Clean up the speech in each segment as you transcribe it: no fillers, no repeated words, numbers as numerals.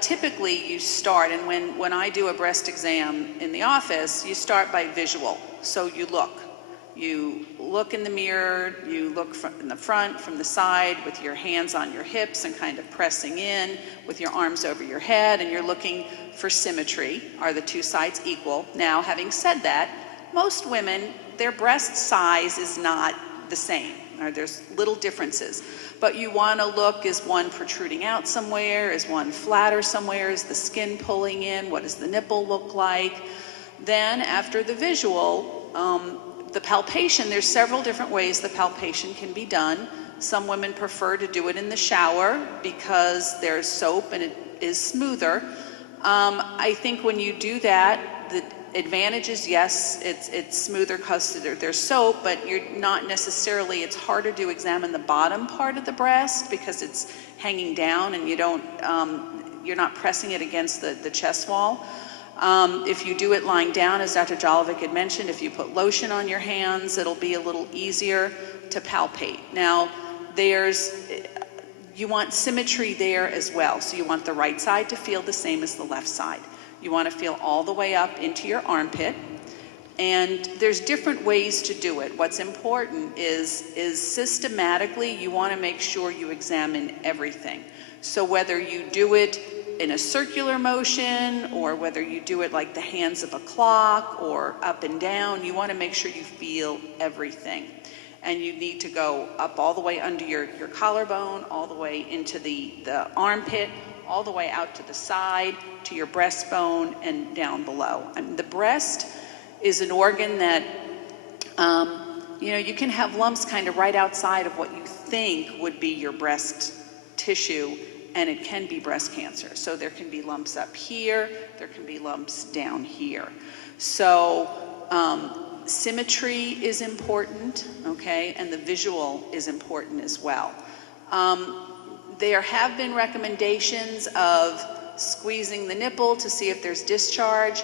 typically you start, and when I do a breast exam in the office, you start by visual. So you look in the mirror, you look in the front, from the side, with your hands on your hips and kind of pressing in with your arms over your head, and you're looking for symmetry. Are the two sides equal? Now, having said that, most women, their breast size is not the same, or there's little differences. But you want to look, is one protruding out somewhere? Is one flatter somewhere? Is the skin pulling in? What does the nipple look like? Then after the visual, the palpation, there's several different ways the palpation can be done. Some women prefer to do it in the shower because there's soap and it is smoother. I think when you do that, the advantage is, yes, it's smoother because there's soap, but you're not necessarily, it's harder to examine the bottom part of the breast because it's hanging down and you're not pressing it against the chest wall. If you do it lying down, as Dr. Jalovic had mentioned, if you put lotion on your hands, it'll be a little easier to palpate. Now, you want symmetry there as well. So you want the right side to feel the same as the left side. You want to feel all the way up into your armpit. And there's different ways to do it. What's important is systematically, you want to make sure you examine everything. So whether you do it in a circular motion, or whether you do it like the hands of a clock, or up and down, you want to make sure you feel everything. And you need to go up all the way under your collarbone, all the way into the armpit, all the way out to the side, to your breastbone, and down below. I mean, the breast is an organ that, you can have lumps kind of right outside of what you think would be your breast tissue, and it can be breast cancer. So there can be lumps up here, there can be lumps down here. So symmetry is important, okay, and the visual is important as well. There have been recommendations of squeezing the nipple to see if there's discharge.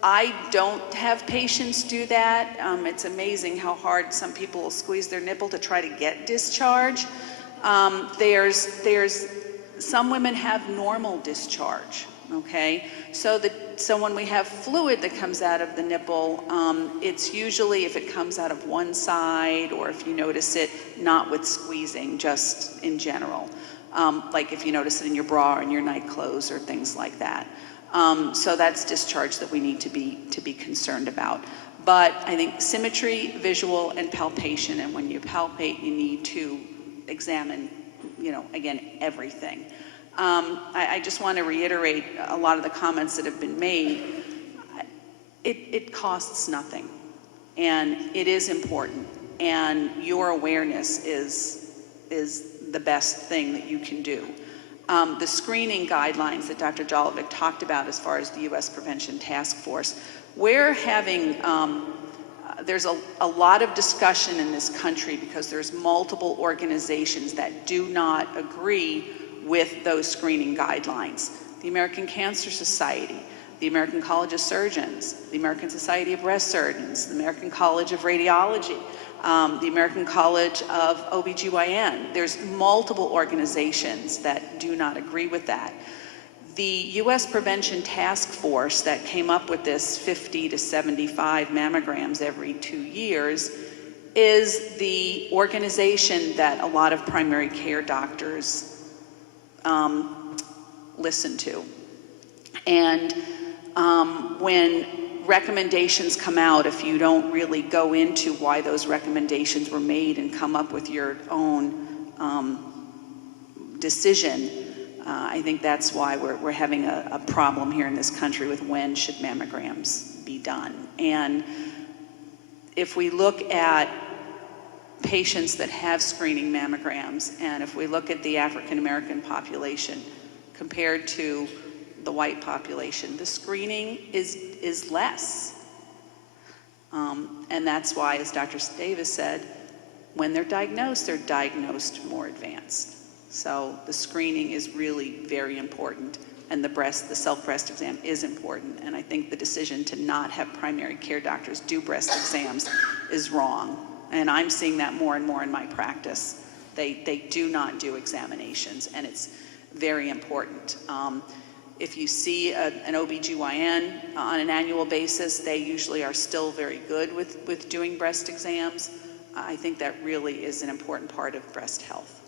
I don't have patients do that. It's amazing how hard some people will squeeze their nipple to try to get discharge. Some women have normal discharge, okay? So when we have fluid that comes out of the nipple, it's usually, if it comes out of one side, or if you notice it not with squeezing, just in general. Like if you notice it in your bra or in your night clothes or things like that. So that's discharge that we need to be concerned about. But I think symmetry, visual, and palpation, and when you palpate, you need to examine, again, everything. I just want to reiterate a lot of the comments that have been made. It costs nothing, and it is important, and your awareness is the best thing that you can do. The screening guidelines that Dr. Jalovic talked about as far as the U.S. Prevention Task Force, we're having, there's a lot of discussion in this country because there's multiple organizations that do not agree with those screening guidelines. The American Cancer Society, the American College of Surgeons, the American Society of Breast Surgeons, the American College of Radiology, the American College of OBGYN. There's multiple organizations that do not agree with that. The U.S. Prevention Task Force that came up with this 50 to 75 mammograms every 2 years is the organization that a lot of primary care doctors listen to. And when recommendations come out, if you don't really go into why those recommendations were made and come up with your own decision, I think that's why we're having a problem here in this country with when should mammograms be done. And if we look at patients that have screening mammograms, and if we look at the African American population compared to the white population, the screening is less. And that's why, as Dr. Davis said, when they're diagnosed more advanced. So the screening is really very important, and the self-breast exam is important. And I think the decision to not have primary care doctors do breast exams is wrong. And I'm seeing that more and more in my practice. They do not do examinations, and very important. If you see an OBGYN on an annual basis, they usually are still very good with doing breast exams. I think that really is an important part of breast health.